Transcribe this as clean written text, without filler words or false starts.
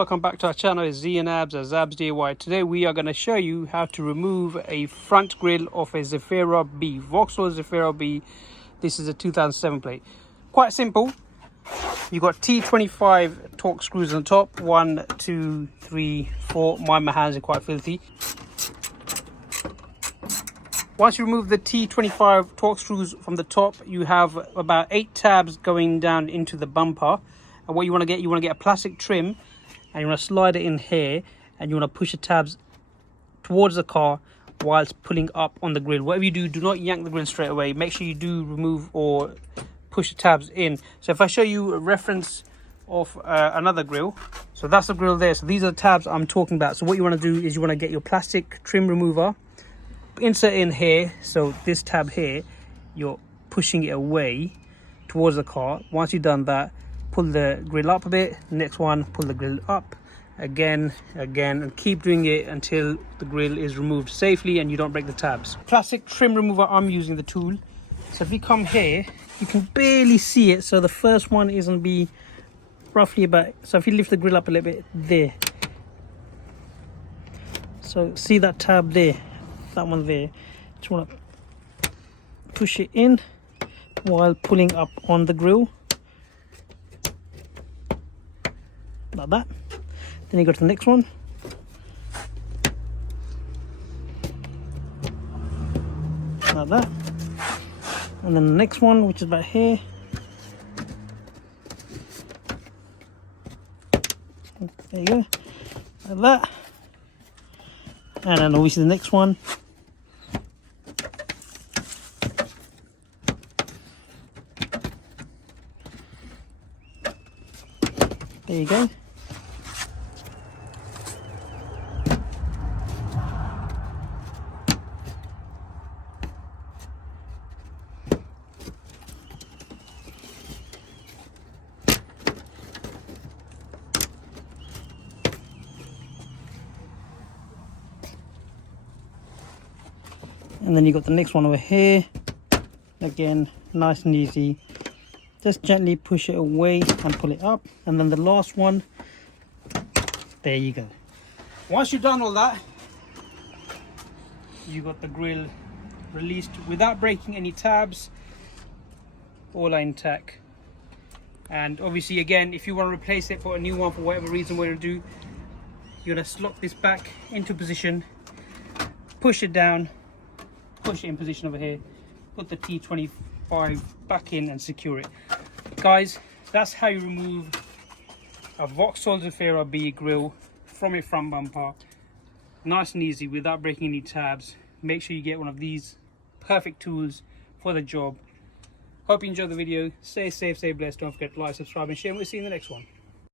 Welcome back to our channel. It's Z and Abs as Abs DIY. Today we are going to show you how to remove a front grille of a Zafira B, Vauxhall Zafira B. This is a 2007 plate. Quite simple. You've got T25 torque screws on top. 1, 2, 3, 4. My hands are quite filthy. Once you remove the T25 torque screws from the top, you have about 8 tabs going down into the bumper. And what you want to get a plastic trim, and you want to slide it in here, and you want to push the tabs towards the car whilst pulling up on the grill. Whatever you do, do not yank the grill straight away. Make sure you do remove or push the tabs in. So if I show you a reference of another grill, so that's the grill there. So these are the tabs I'm talking about. So what you want to do is you want to get your plastic trim remover, insert in here. So this tab here, you're pushing it away towards the car. Once you've done that, pull the grill up a bit. Next one, pull the grill up again, and keep doing it until the grill is removed safely and you don't break the tabs. Plastic trim remover, I'm using the tool. So if you come here, you can barely see it. So the first one is going to be roughly about, so if you lift the grill up a little bit there, so see that tab there, that one there, just want to push it in while pulling up on the grill like that. Then you go to the next one, like that, and then the next one, which is about here, there you go, like that, and then obviously the next one, there you go. And then you got the next one over here. Again, nice and easy. Just gently push it away and pull it up. And then the last one, there you go. Once you've done all that, you got the grill released without breaking any tabs. All are intact. And obviously, again, if you want to replace it for a new one for whatever reason we're going to do, you're going to slot this back into position, push it down, push it in position over here, put the T25 back in and secure it. Guys, that's how you remove a Vauxhall Zafira B grill from a front bumper. Nice and easy without breaking any tabs. Make sure you get one of these perfect tools for the job. Hope you enjoyed the video. Stay safe, stay blessed. Don't forget to like, subscribe and share, and we'll see you in the next one.